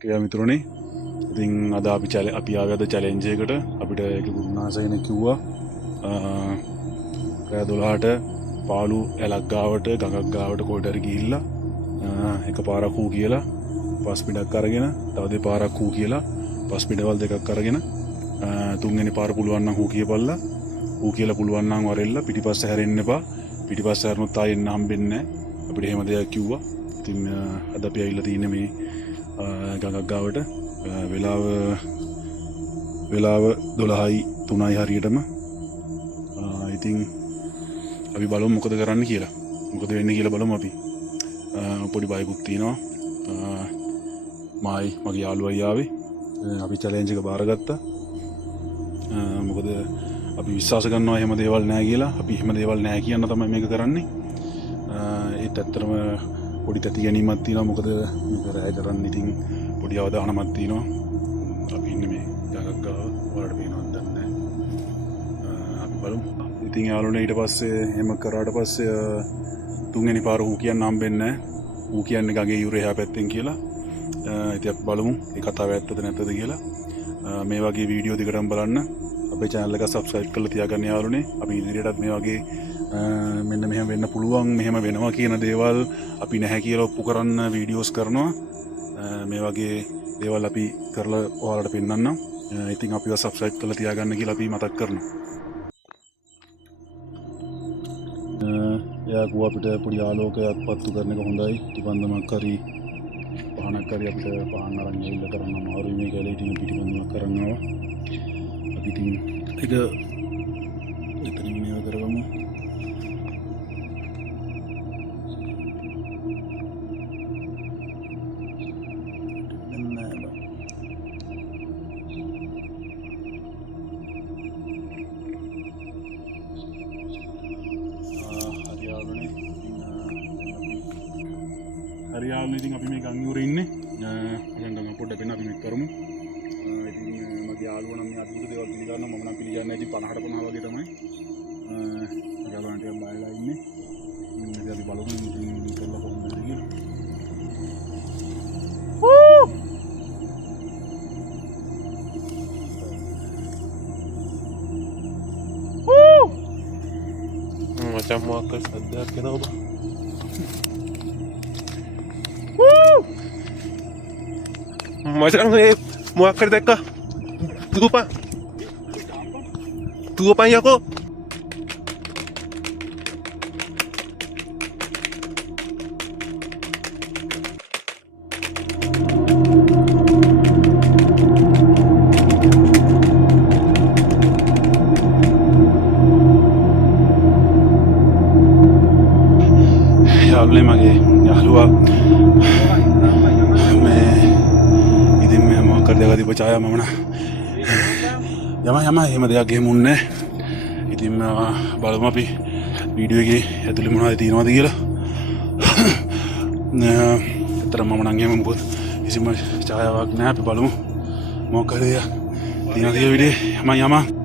කියලා මිතුරනේ. ඉතින් අද අපි ආවද චැලෙන්ජ් එකකට අපිට ඒක ගුරුනාසයන කිව්වා. රෑ 12ට පාළු ඇලක් ගාවට ගඟක් ගාවට කොහෙට හරි ගිහිල්ලා එකපාරක් හූ කියලා පස් පිටක් අරගෙන තව දෙපාරක් හූ කියලා පස් පිටවල් දෙකක් අරගෙන තුන්වෙනි පාර පුළුවන් නම් හූ කියපල්ලා හූ කියලා පුළුවන් නම් වරෙල්ලා පිටිපස්ස හැරෙන්න එපා. පිටිපස්ස හැරුණොත් ආයෙ එන්න හම්බෙන්නේ නැහැ. අපිට එහෙම දෙයක් කිව්වා. ඉතින් අද අපි ඇවිල්ලා තියෙන්නේ මේ ගඟක් ගාවට. වෙලාව 12:03 හරියටම. ඉතින් අපි බලමු මොකද කරන්න කියලා. මොකද වෙන්නේ කියලා බලමු අපි. පොඩි බයිකුත් තියෙනවා. මගේ යාළුවයි ආවේ. අපි චැලෙන්ජ් එක බාරගත්තා. මොකද අපි විශ්වාස කරනවා එහෙම දේවල් නැහැ කියලා. අපි එහෙම දේවල් නැහැ කියන තමයි මේක කරන්නේ. ඒත් ඇත්තටම පොඩි තැති ගැනීමක් තියෙනවා. මොකද මේක රැය කරන්න ඉතින් පොඩි අවධානමක් තියෙනවා. අපි ඉන්නේ මේ ගඟක් ගාව. ඔයාලට පේනවද දන්නේ නැහැ. අපි බලමු. ඉතින් යාළුවනේ ඊට පස්සේ එහෙම කරාට පස්සේ තුන්වෙනි පාර ඌ කියන්න හම්බෙන්නේ නැහැ. ඌ කියන්නේ ගඟේ යුරේ එහා පැත්තෙන් කියලා. ඉතින් අපි බලමු ඒ කතාව ඇත්තද නැත්තද කියලා. මේ වගේ වීඩියෝ දෙකටම බලන්න අපේ channel එක subscribe කරලා තියාගන්න යාළුවනේ. අපි ඉදිරියටත් මේ වගේ මෙන්න මෙහෙම වෙන්න පුළුවන් මෙහෙම වෙනවා කියන දේවල් අපි නැහැ කියලා ඔප්පු කරන්න වීඩියෝස් කරනවා. මේ වගේ දේවල් අපි කරලා ඔයාලට පෙන්නන්නම්. ඉතින් අපිව subscribe කරලා තියාගන්න කියලා අපි මතක් කරනවා. එයා කිව්වා අපිට පොඩි ආලෝකයක් පත්තු කරන එක හොඳයි. ටිකන්දමක් හරි පහනක් හරි අපිට පහන් අරන් ගිහිල්ලා කරන්න අමාරුයි මේ කැලේ ඉතින් පිටිපන්දමක් කරනවා. අපි ඉතින් ඒක එතනින් මේව කරගමු. හරියාවනේ ඉතින් අපි මේ ගංගුරේ ඉන්නේ. ගඟ පොඩ්ඩක් වෙන අපි මේක කරමු. ඉතින් මගේ යාළුවා නම් මේ අద్భుත දේවල් පිළිගන්නවා. මම නම් පිළිගන්නේ නැහැ. ඉතින් 50ට 50 වගේ තමයි. යාළුවාන්ට ටිකක් බයලා ඉන්නේ. ඉතින් අපි බලමු ඉතින් කරලා කොහොමද කියලා. macam muaka sadar kenapa macam muaka teka tu pa ya ko යාළුවනේ මගේ යාළුවා මේ ඉතින් මේ මොකක්ද දැකලා තිබ්බ ඡායාව මම යම එහෙම දෙයක් ගෙමුන්නේ නැහැ. ඉතින් බලමු අපි වීඩියෝ එකේ ඇතුලේ මොනවද තියෙනවද කියලා. අතර මම නම් එහෙම මොකද කිසිම ඡායාවක් නැහැ. අපි බලමු මොකක්ද තියෙනවද කියලා වීඩියෝ යම